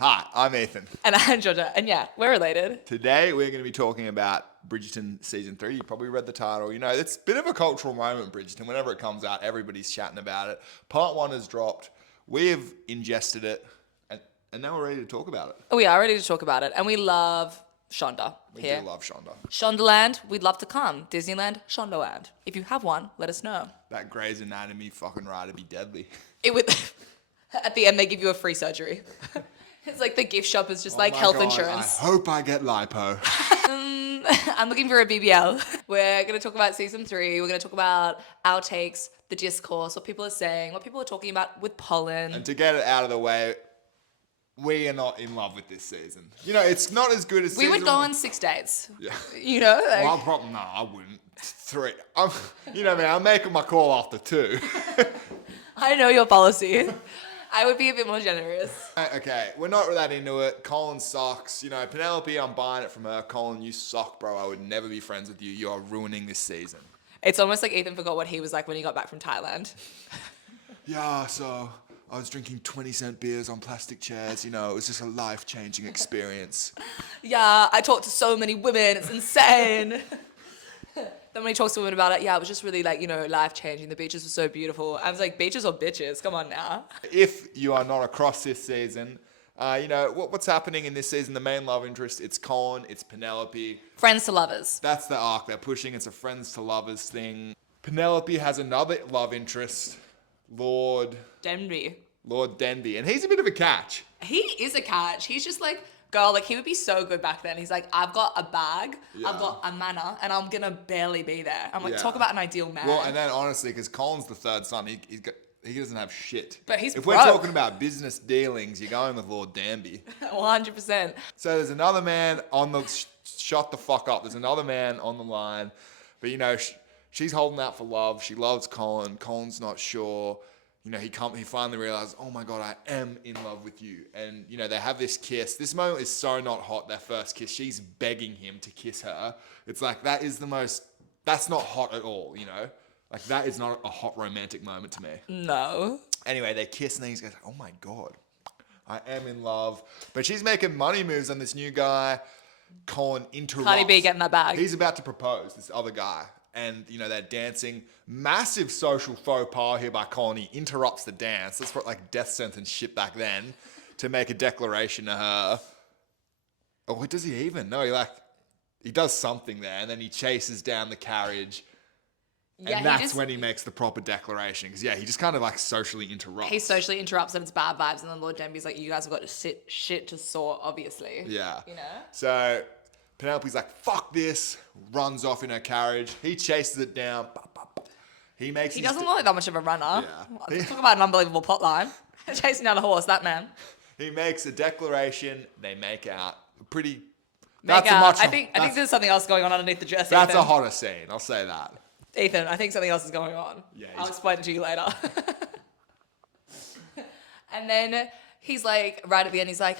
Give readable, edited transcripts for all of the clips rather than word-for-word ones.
Hi, I'm Ethan. And I'm Georgia. And yeah, we're related. Today we're going to be talking about Bridgerton Season 3. You probably read the title. You know, it's a bit of a cultural moment, Bridgerton. Whenever it comes out, everybody's chatting about it. Part 1 has dropped. We've ingested it. And now we're ready to talk about it. We are ready to talk about it. And we love Shonda We here. do love Shonda. Shondaland, we'd love to come. Disneyland, Shondaland. If you have one, let us know. That Grey's Anatomy fucking ride would be deadly. It would. At the end, they give you a free surgery. It's like the gift shop is just like health insurance. I hope I get lipo. I'm looking for a BBL. We're going to talk about season 3. We're going to talk about our takes, the discourse, what people are saying, what people are talking about with Pollen. And to get it out of the way, we are not in love with this season. You know, it's not as good as we would go on 6 dates. Yeah. You know? Like, Well, no, I wouldn't. 3. You know me, I'm making my call after 2. I know your policy. I would be a bit more generous. Okay, we're not that into it. Colin sucks. You know, Penelope, I'm buying it from her. Colin, you suck, bro. I would never be friends with you. You are ruining this season. It's almost like Ethan forgot what he was like when he got back from Thailand. Yeah, so I was drinking 20-cent beers on plastic chairs. You know, it was just a life-changing experience. Yeah, I talked to so many women. It's insane. Then when he talks to women about it, yeah, it was just really like, you know, life-changing. The beaches were so beautiful. I was like, beaches or bitches? Come on now. If you are not across this season, you know, what's happening in this season, the main love interest, it's Colin, it's Penelope. Friends to lovers. That's the arc they're pushing. It's a friends to lovers thing. Penelope has another love interest, Lord Denby. And he's a bit of a catch. He is a catch. He's just like, girl, like he would be so good back then. He's like, I've got a bag, I've got a manor, and I'm gonna barely be there. I'm like, talk about an ideal man. Well, and then honestly, because Colin's the third son, he doesn't have shit. But he's If broke. we're talking about business dealings, you're going with Lord Danby. 100%. So there's another man on the... Shut the fuck up. There's another man on the line. But, you know, she's holding out for love. She loves Colin. Colin's not sure. You know, he finally realizes, oh my God, I am in love with you. And, you know, they have this kiss. This moment is so not hot, their first kiss. She's begging him to kiss her. It's like, that's not hot at all, you know? Like, that is not a hot romantic moment to me. No. Anyway, they kiss and then he goes, oh my God, I am in love. But she's making money moves on this new guy. Colin interrupts. Cardi B getting that bag. He's about to propose, this other guy. And, you know, they're dancing. Massive social faux pas here by Colin. He interrupts the dance. That's what, like, death sentence shit back then. To make a declaration to her. Oh, what does he even? No, he does something there. And then he chases down the carriage. And that's when he makes the proper declaration. Because, he just kind of, like, socially interrupts. He socially interrupts and it's bad vibes. And then Lord Denby's like, you guys have got shit to sort, obviously. Yeah. You know? So Penelope's like, fuck this. Runs off in her carriage. He chases it down. He doesn't look like that much of a runner. Yeah. Talk about an unbelievable plot line. Chasing down a horse, that man. He makes a declaration. They make out. I think there's something else going on underneath the dress. That's Ethan. a hotter scene. I'll say that. Ethan, I think something else is going on. Yeah, I'll explain it to you later. And then he's like, right at the end, he's like,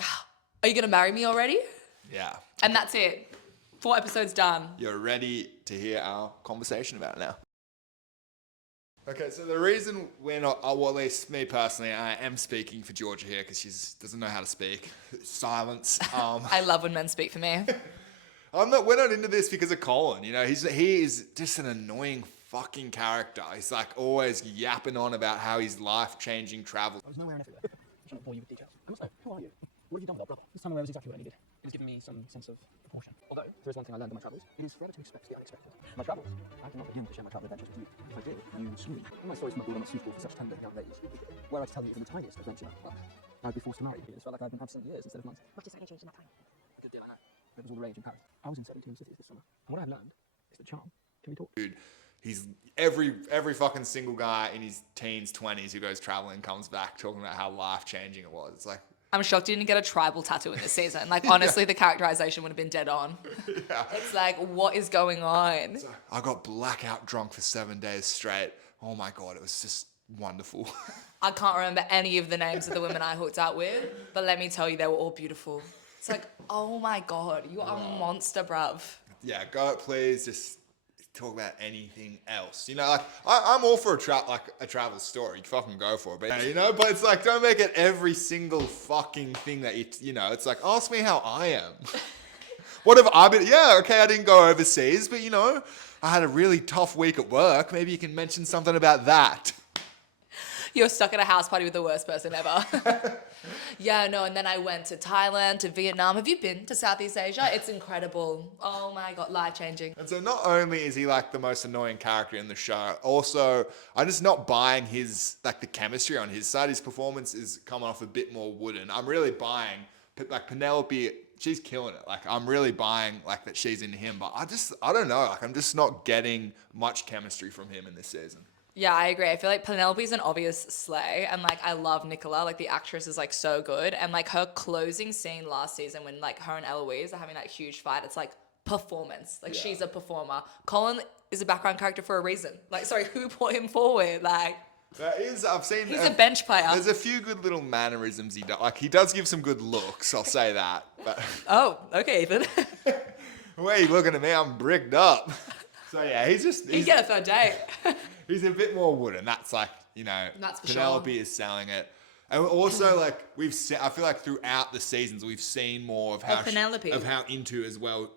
are you going to marry me already? Yeah. And that's it. 4 episodes done. You're ready to hear our conversation about it now. Okay, so the reason we're not, well, at least me personally, I am speaking for Georgia here because she doesn't know how to speak. Silence. I love when men speak for me. We're not into this because of Colin. You know, he is just an annoying fucking character. He's like always yapping on about how his life-changing travel. I was nowhere and everywhere. I shan't bore you with details. I must know, who are you? What have you done with our brother? This time around was exactly what I needed. It has given me some sense of proportion. Although, there is one thing I learned on my travels. It is forever to expect the unexpected. My travels. I cannot begin to share my travel adventures with you. If I did, you would swoon. All my stories from abroad are not suitable for such tender young ladies. Were I to tell you even the tiniest adventure, well, I would be forced to marry you. It felt like I've been absent years instead of months. Much has certainly changed in that time. A good deal, I know. It was all the rage in Paris. I was in 17 cities this summer. And what I've learned is that charm can be taught. Dude, he's every fucking single guy in his teens, 20s who goes traveling comes back talking about how life-changing it was. It's like... I'm shocked you didn't get a tribal tattoo in this season. Like, honestly, the characterization would have been dead on. Yeah. It's like, what is going on? So I got blackout drunk for 7 days straight. Oh my God, it was just wonderful. I can't remember any of the names of the women I hooked up with, but let me tell you, they were all beautiful. It's like, oh my God, you are a monster, bruv. Yeah, go please, just talk about anything else. You know, like I'm all for a travel story. Fucking go for it. But you know, but it's like don't make it every single fucking thing that you know. It's like ask me how I am. What have I been? Yeah, okay, I didn't go overseas, but you know, I had a really tough week at work. Maybe you can mention something about that. You're stuck at a house party with the worst person ever. Yeah, no, and then I went to Thailand, to Vietnam. Have you been to Southeast Asia? It's incredible. Oh my God, life-changing. And so not only is he like the most annoying character in the show, also I'm just not buying his, like the chemistry on his side. His performance is coming off a bit more wooden. I'm really buying, like Penelope, she's killing it. Like I'm really buying like that she's into him, but I don't know. Like I'm just not getting much chemistry from him in this season. Yeah, I agree. I feel like Penelope's an obvious slay, and like I love Nicola. Like the actress is like so good, and like her closing scene last season when like her and Eloise are having that huge fight, it's like performance. Like she's a performer. Colin is a background character for a reason. Like, sorry, who put him forward? Like That is, I've seen. he's a bench player. There's a few good little mannerisms he does. Like he does give some good looks. I'll say that. But Oh, okay, Ethan. the way he's looking at me, I'm bricked up. So yeah, You get a third date. he's a bit more wooden. That's like, you know, That's for Penelope sure. is selling it. And also like I feel like throughout the seasons we've seen more of how Penelope. of how into as well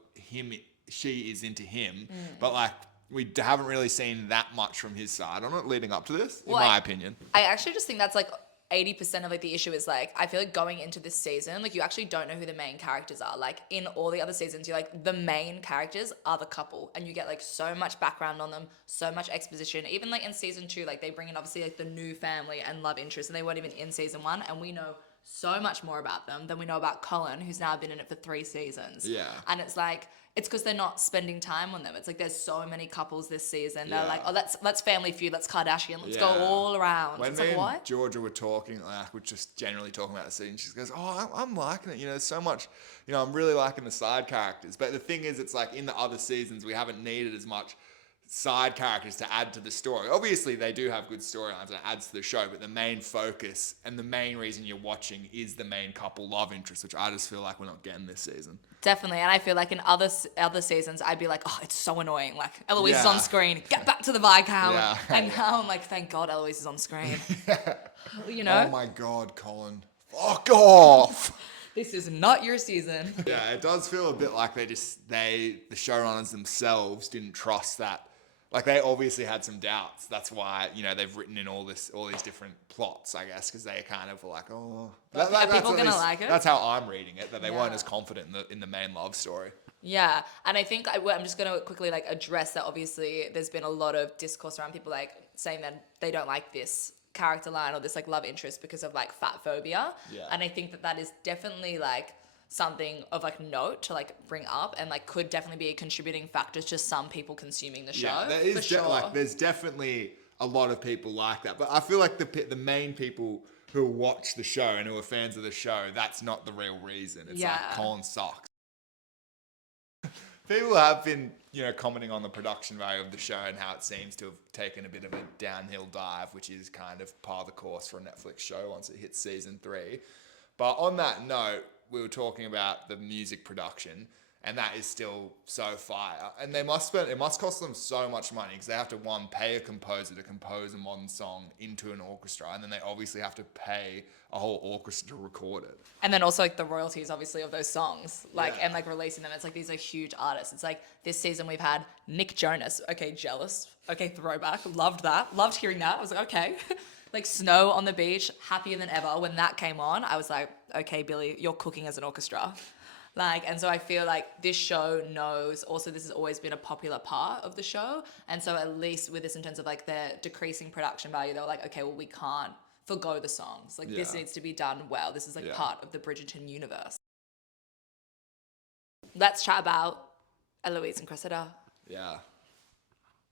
she is into him. But like we haven't really seen that much from his side on it leading up to this, in my opinion. I actually just think that's like 80% of like the issue is like I feel like going into this season, like you actually don't know who the main characters are. Like in all the other seasons, you're like the main characters are the couple, and you get like so much background on them, so much exposition. Even like in season 2, like they bring in obviously like the new family and love interest, and they weren't even in season 1, and we know so much more about them than we know about Colin, who's now been in it for 3 seasons. Yeah. And it's like it's because they're not spending time on them. It's like there's so many couples this season. They're Yeah. like, oh, let's Family Feud, let's Kardashian, let's go Yeah. all around. When It's me like, and what? Georgia were talking, like we're just generally talking about the scene, she goes, "Oh, I'm liking it. You know, there's so much. You know, I'm really liking the side characters." But the thing is, it's like in the other seasons we haven't needed as much side characters to add to the story. Obviously, they do have good storylines and it adds to the show, but the main focus and the main reason you're watching is the main couple love interest, which I just feel like we're not getting this season. Definitely, and I feel like in other seasons, I'd be like, oh, it's so annoying. Like Eloise is Yeah. on screen. Get back to the Viscount. Yeah. And now I'm like, thank God Eloise is on screen. You know, Oh my God, Colin. Fuck off. this is not your season. Yeah, it does feel a bit like the showrunners themselves didn't trust that. Like they obviously had some doubts. That's why, you know, they've written in all these different plots, I guess, because they kind of were like, oh, Are that's people at gonna least- like it? That's how I'm reading it. That they weren't Yeah. as confident in the main love story. Yeah, and I think I'm just gonna quickly like address that. Obviously, there's been a lot of discourse around people like saying that they don't like this character line or this like love interest because of like fat phobia. Yeah. And I think that is definitely like something of like note to like bring up, and like could definitely be a contributing factor to some people consuming the show. Yeah, there for is sure. like there's definitely a lot of people like that, but I feel like the main people who watch the show and who are fans of the show, that's not the real reason. It's like Yeah. Colin sucks. People have been, you know, commenting on the production value of the show and how it seems to have taken a bit of a downhill dive, which is kind of par the course for a Netflix show once it hits season 3. But on that note, we were talking about the music production, and that is still so fire. And it must cost them so much money because they have to, one, pay a composer to compose a modern song into an orchestra, and then they obviously have to pay a whole orchestra to record it. And then also like the royalties, obviously, of those songs, like Yeah. and like releasing them. It's like these are huge artists. It's like this season we've had Nick Jonas. Okay, jealous. Okay, throwback. Loved that. Loved hearing that. I was like, okay. Like Snow on the Beach, happier than ever. When that came on, I was like, okay, Billy, you're cooking as an orchestra. Like, and so I feel like this show knows also this has always been a popular part of the show. And so at least with this in terms of like their decreasing production value, they were like, okay, well, we can't forgo the songs. Like this Yeah. needs to be done well. This is like Yeah. part of the Bridgerton universe. Let's chat about Eloise and Cressida. Yeah.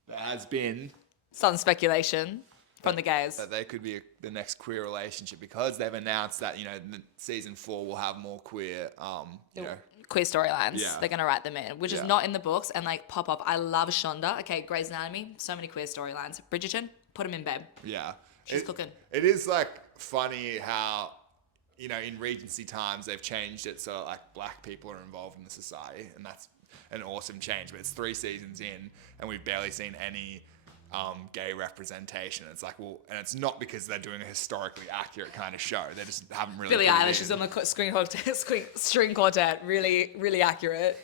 There has been Some speculation from the gays. that they could be the next queer relationship because they've announced that, you know, season 4 will have more queer, you know. Queer storylines. Yeah. They're going to write them in, which is Yeah. not in the books and like pop up. I love Shonda. Okay, Grey's Anatomy, so many queer storylines. Bridgerton, put them in bed. Yeah. She's cooking. It is like funny how, you know, in Regency times they've changed it so like black people are involved in the society, and an awesome change. But it's 3 seasons in, and we've barely seen any gay representation. It's like, well, and it's not because they're doing a historically accurate kind of show. They just haven't really. Billie put it Eilish is in. on the string quartet. Really, really accurate.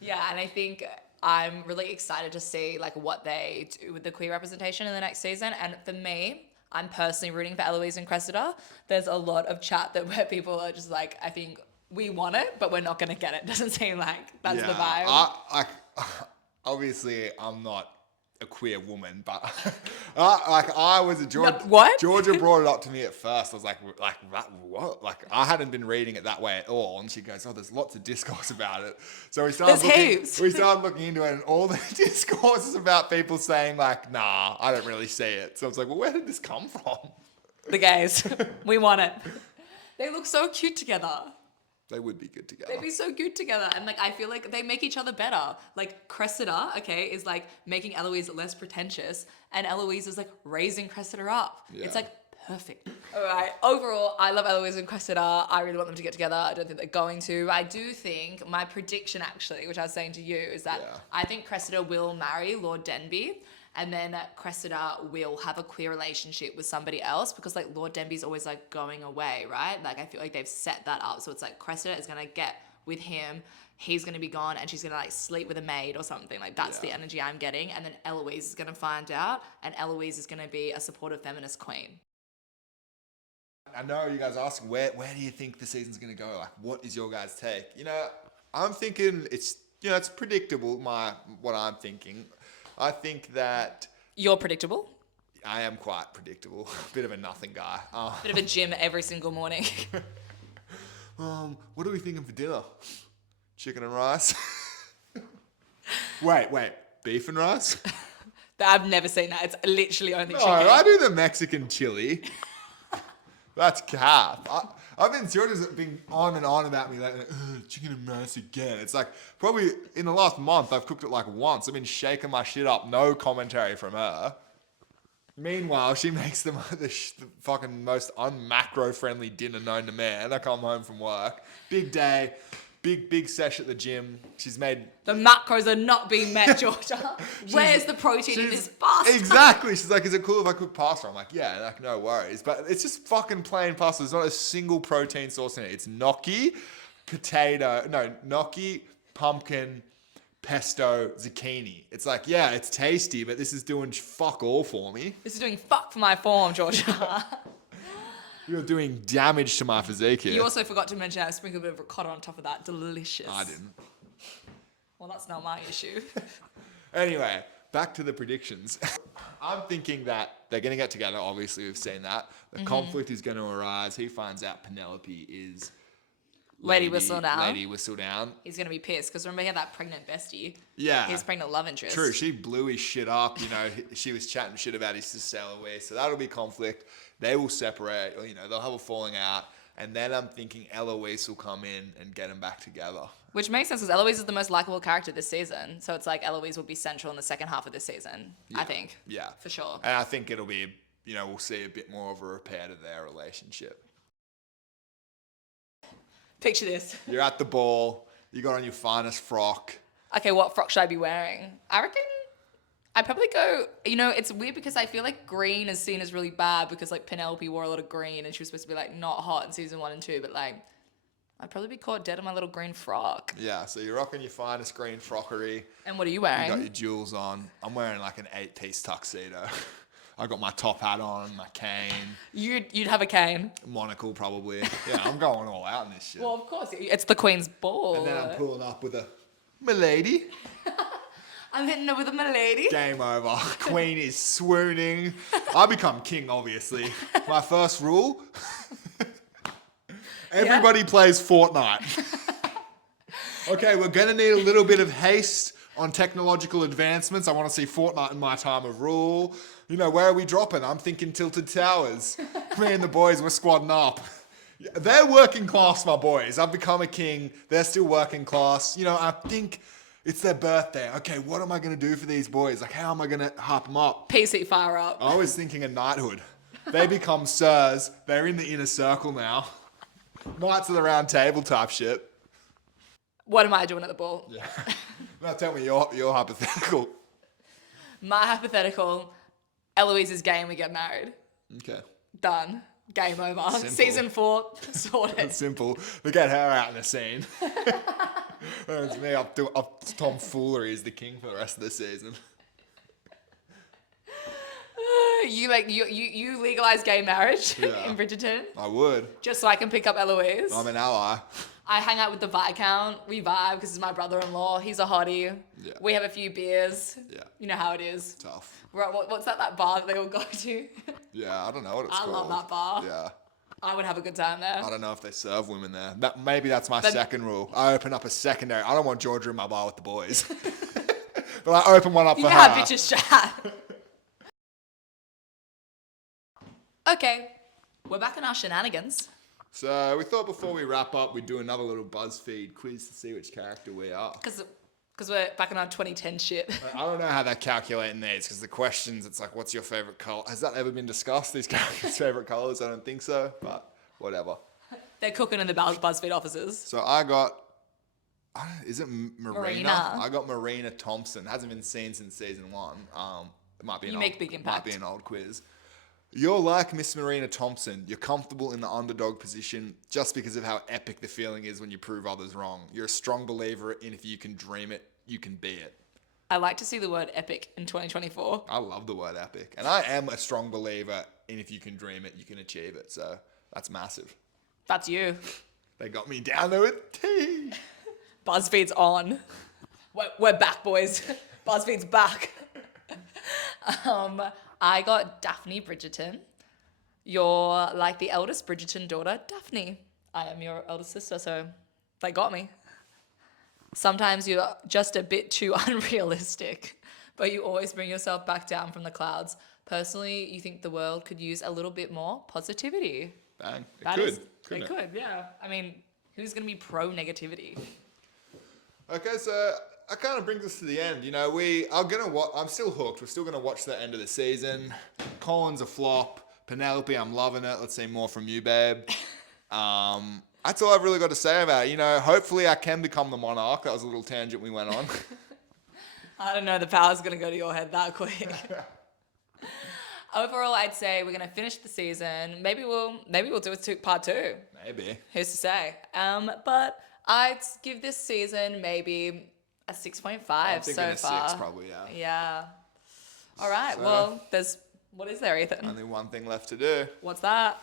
Yeah, and I think I'm really excited to see like what they do with the queer representation in the next season. And for me, I'm personally rooting for Eloise and Cressida. There's a lot of chat where people are just like, I think we want it, but we're not going to get it. Doesn't seem like that's the vibe. Obviously, I'm not a queer woman, but I was a Georgia. No, what? Georgia brought it up to me at first. I was like what? Like I hadn't been reading it that way at all. And she goes, "Oh, there's lots of discourse about it." So we started looking into it, and all the discourse is about people saying like, "Nah, I don't really see it." So I was like, "Well, where did this come from?" The gays, we want it. They look so cute together. They would be good together. They'd be so good together. And like, I feel like they make each other better. Like Cressida, okay, is like making Eloise less pretentious, and Eloise is like raising Cressida up. Yeah. It's like perfect. All right. Overall, I love Eloise and Cressida. I really want them to get together. I don't think they're going to. I do think my prediction actually, which I was saying to you, is that I think Cressida will marry Lord Denby. And then Cressida will have a queer relationship with somebody else, because like Lord Denby's always like going away, right? Like I feel like they've set that up. So it's like Cressida is going to get with him. He's going to be gone, and she's going to like sleep with a maid or something. Like that's the energy I'm getting. And then Eloise is going to find out, and Eloise is going to be a supportive feminist queen. I know you guys are asking, where do you think the season's going to go? Like, what is your guys' take? You know, I'm thinking it's predictable, what I'm thinking. I think that... You're predictable? I am quite predictable. Bit of a nothing guy. Bit of a gym every single morning. What are we thinking for dinner? Chicken and rice? Wait. Beef and rice? I've never seen that. It's literally only chicken. No, I do the Mexican chili. That's cap. Georgia's been on and on about me like, chicken and rice again. It's like, probably in the last month, I've cooked it like once. I've been shaking my shit up. No commentary from her. Meanwhile, she makes the fucking most un-macro-friendly dinner known to man. I come home from work. Big day. Big sesh at the gym. She's made... The macros are not being met, Georgia. Where's the protein in this pasta? Exactly. She's like, is it cool if I cook pasta? I'm like, yeah, like, no worries. But it's just fucking plain pasta. There's not a single protein source in it. It's gnocchi, pumpkin, pesto, zucchini. It's like, yeah, it's tasty, but this is doing fuck all for me. This is doing fuck for my form, Georgia. You're doing damage to my physique here. You also forgot to mention I sprinkled a bit of ricotta on top of that. Delicious. I didn't. Well, that's not my issue. Anyway, back to the predictions. I'm thinking that they're going to get together. Obviously, we've seen that. The conflict is going to arise. He finds out Penelope is... Lady Whistledown. He's going to be pissed because remember he had that pregnant bestie. Yeah. His pregnant love interest. True. She blew his shit up. You know, she was chatting shit about his sister Eloise. So that'll be conflict. They will separate. Or, they'll have a falling out. And then I'm thinking Eloise will come in and get them back together. Which makes sense because Eloise is the most likable character this season. So it's like Eloise will be central in the second half of this season, I think. Yeah. For sure. And I think it'll be, we'll see a bit more of a repair to their relationship. Picture this. You're at the ball. You got on your finest frock. Okay, what frock should I be wearing? I reckon I'd probably go, it's weird because I feel like green is seen as really bad because like Penelope wore a lot of green and she was supposed to be like not hot in season 1 and 2, but like I'd probably be caught dead in my little green frock. Yeah, so you're rocking your finest green frockery. And what are you wearing? You got your jewels on. I'm wearing like an 8-piece tuxedo. I got my top hat on, my cane. You'd have a cane. Monocle probably. Yeah, I'm going all out in this shit. Well, of course. It's the Queen's ball. And then I'm pulling up with a milady. I'm hitting her with a milady. Game over. Queen is swooning. I become king, obviously. My first rule. Everybody plays Fortnite. Okay, we're going to need a little bit of haste on technological advancements. I want to see Fortnite in my time of rule. Where are we dropping? I'm thinking Tilted Towers. Me and the boys, we're squadding up. They're working class, my boys. I've become a king. They're still working class. I think it's their birthday. Okay, what am I going to do for these boys? Like, how am I going to hype them up? PC fire up. I was thinking a knighthood. They become sirs. They're in the inner circle now. Knights of the Round Table type shit. What am I doing at the ball? Yeah. Now tell me your hypothetical. My hypothetical, Eloise is gay and we get married. Okay. Done. Game over. Simple. Season 4, sorted. It's simple. We get her out in the scene. It's me up tomfoolery is the king for the rest of the season. You legalize gay marriage Yeah. in Bridgerton, I would. just so I can pick up Eloise. I'm an ally. I hang out with the Viscount. We vibe because he's my brother-in-law. He's a hottie. Yeah. We have a few beers. Yeah. You know how it is. Tough. What's that bar that they all go to? Yeah, I don't know what it's I called. love that bar. Yeah. I would have a good time there. I don't know if they serve women there. Maybe that's my But- second rule. I open up a secondary. I don't want Georgia in my bar with the boys. But I open one up You for can her. have bitches chat. Okay, we're back in our shenanigans. So we thought before we wrap up, we'd do another little BuzzFeed quiz to see which character we are. Because we're back in our 2010 shit. I don't know how they're calculating these because the questions, it's like, what's your favorite color? Has that ever been discussed? These characters' favorite colors? I don't think so, but whatever. They're cooking in the BuzzFeed offices. So I got, is it Marina? Marina. I got Marina Thompson. Hasn't been seen since season 1. It might be You an make old, big impact. Might be an old quiz. You're like Miss Marina Thompson. You're comfortable in the underdog position just because of how epic the feeling is when you prove others wrong. You're a strong believer in if you can dream it, you can be it. I like to see the word epic in 2024. I love the word epic. And I am a strong believer in if you can dream it, you can achieve it. So that's massive. That's you. They got me down there with tea. BuzzFeed's on. We're back, boys. BuzzFeed's back. I got Daphne Bridgerton. You're like the eldest Bridgerton daughter, Daphne. I am your eldest sister, so they got me. Sometimes you're just a bit too unrealistic, but you always bring yourself back down from the clouds. Personally, you think the world could use a little bit more positivity. Bang. It That could. is- Couldn't it could, yeah. I mean, who's going to be pro-negativity? Okay, so that kind of brings us to the end. You know, I'm still hooked. We're still gonna watch the end of the season. Colin's a flop. Penelope, I'm loving it. Let's see more from you, babe. That's all I've really got to say about it. You know, hopefully I can become the monarch. That was a little tangent we went on. I don't know, the power's going to go to your head that quick. Overall, I'd say we're going to finish the season. Maybe we'll do a part 2. Maybe. Who's to say? But I'd give this season maybe a 6.5 I'm so thinking a far. 6 probably, yeah. Yeah. All right. So- Well, what is there, Ethan? Only one thing left to do. What's that?